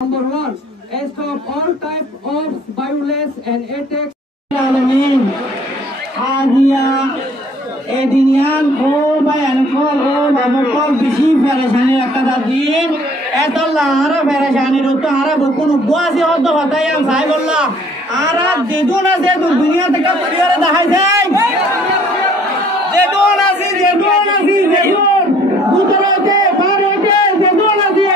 Number one, stop all types of violence and attacks. Edinian ko bayan ko babu ko bisi perishani rakata din etalla hara perishani roto hara bukun ubwasi hoddo hota yang sahibollah ara deduna se dunia taka pariyare dahai jai deduna gujarote barote deduna se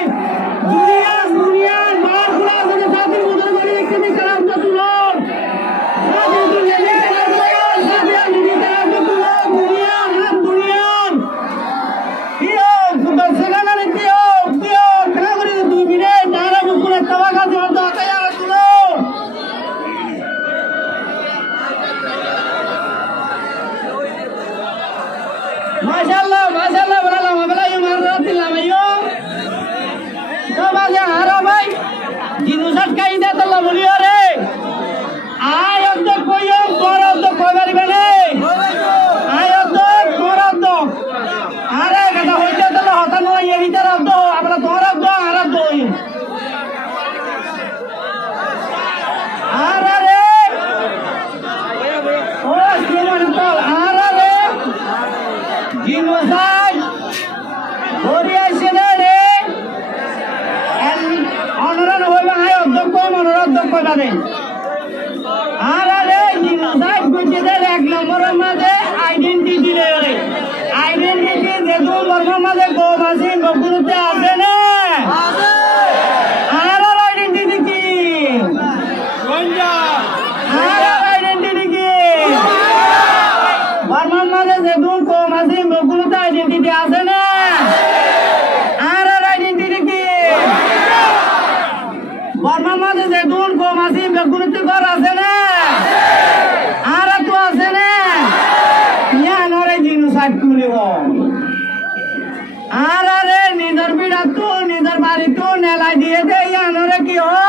dunia marhula se sathi mudar bari ekni karam tatulor Masyaallah berala mabalayu marratil amayo to baga haro bhai jinusat kaide talla boliyo re ayoddo koyo boroddo kobari bane ayoddo boroddo are kada hoyte talla hotano yeri tarabdo abla torabdo arabdo are re o kiman tol are re Genocide, Orientality, and honorable women. I have the common of the Padre. Arare, genocide, which is a number of mother identity. Identity, the two mother go machine, go to the Abene. Arare identity. Arare identity. Barman mother, the two go machine. Identity asana arar identity ki barma made zedun ko masim begunti kor asana ara to asana ya nore genocide kulibo arare nidar bidatu nidar baritu nelai diye de ya nore ki ho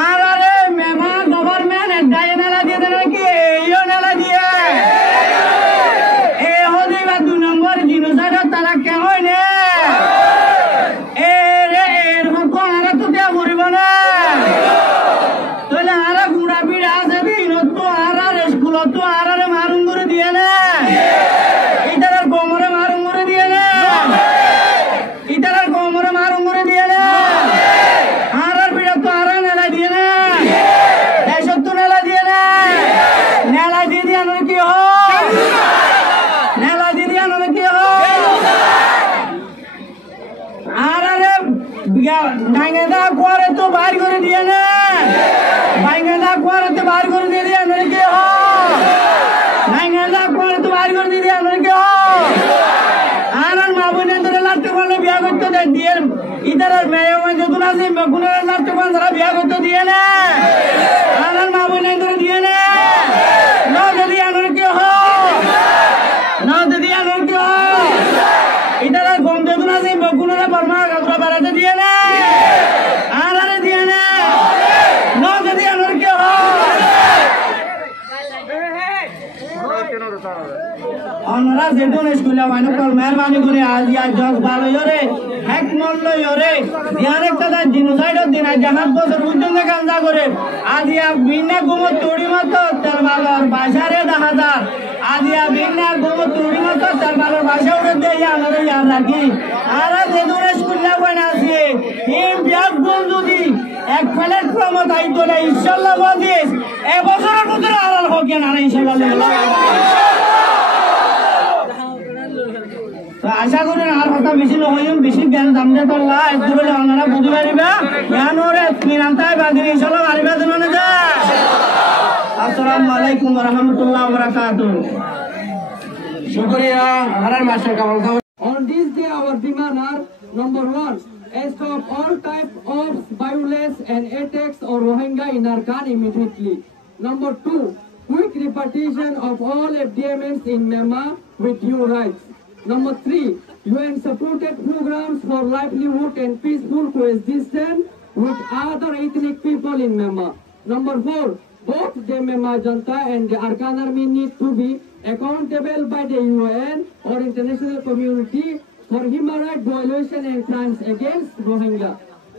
arare mema government edai nelai diye de ki yo nelai diye তারা কেমন এরকম আরা তো দেয়া মরিব না তাহলে আরা ঘুরা পিড়া আছে দিন তো আরার স্কুল তো আরারে মারুম করে দিয়ে না ইটার কোমরে মারুম করে দিয়ে না ইটার কোমরে মারুম করে দিয়ে না আরার পিড়া তো আরা নেলা দিয়ে না দেশত তো নেলা দিয়ে না নেলা দিয়ে দিয়ে আনো কি হয় নেলা দিয়ে দিয়ে আনো কি হয় Nangeda kuare to bahar kore diye na Nangeda kuare to bahar kore diye amere ke ho Nangeda kuare to bahar kore diye amere ke ho aran mabune ndore latte kole biya korte de diye idhar ar meyo mein joduna se beguner latte kon dara biya korte diye na aran mabune ndore diye na no dedi amere ke ho no dedi amere ke ho idhar ar gom joduna se beguner barma gadra barate diye na Onora zedun skula manu kol mehrmani kore aziya jos balo yore hek mollo yore diyan ekta da genocide dina jahat bosor purjonto gamza kore aziya binna gumo todi mato tar balor bashare dahada aziya binna gumo todi mato tar balor basha ure de ya nore ya raki ara zedun skula bana ase em biak bondudi ek flat promote ai dole inshallah bodies e bosorer botore aral hoke na inshallah আশা করি আর কথা বেশি নহইম বেশি জ্ঞান জানতে পারলা একদূরে আপনারা বুঝতে পারিবা জ্ঞান ওরে মিনান্তায় বাদিন ইনশাআল্লাহ পারিবা জানো না আসসালামু আলাইকুম ওয়া রাহমাতুল্লাহি ওয়া বারাকাতুহু শুকরিয়া হারার master Kamal Khan On this day our demand are number one, stop all types of violence and attacks on Rohingya in Arakan immediately. Number two, quick repatriation of all FDMs in Myanmar with due rights. Number three, UN-supported programs for livelihood and peaceful coexistence with other ethnic people in Myanmar. Number four, both the Myanmar Junta and the Arakan Army need to be accountable by the UN or international community for human rights violation and crimes against Rohingya.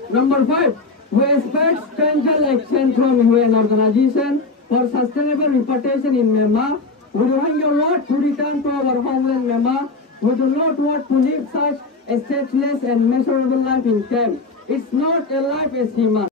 Number 5, we expect stringent action from UN organization for sustainable repatriation in Myanmar. We Rohingya want to return to our homeland Myanmar. We do not want to live such a stateless and miserable life in camp. It's not a life as human.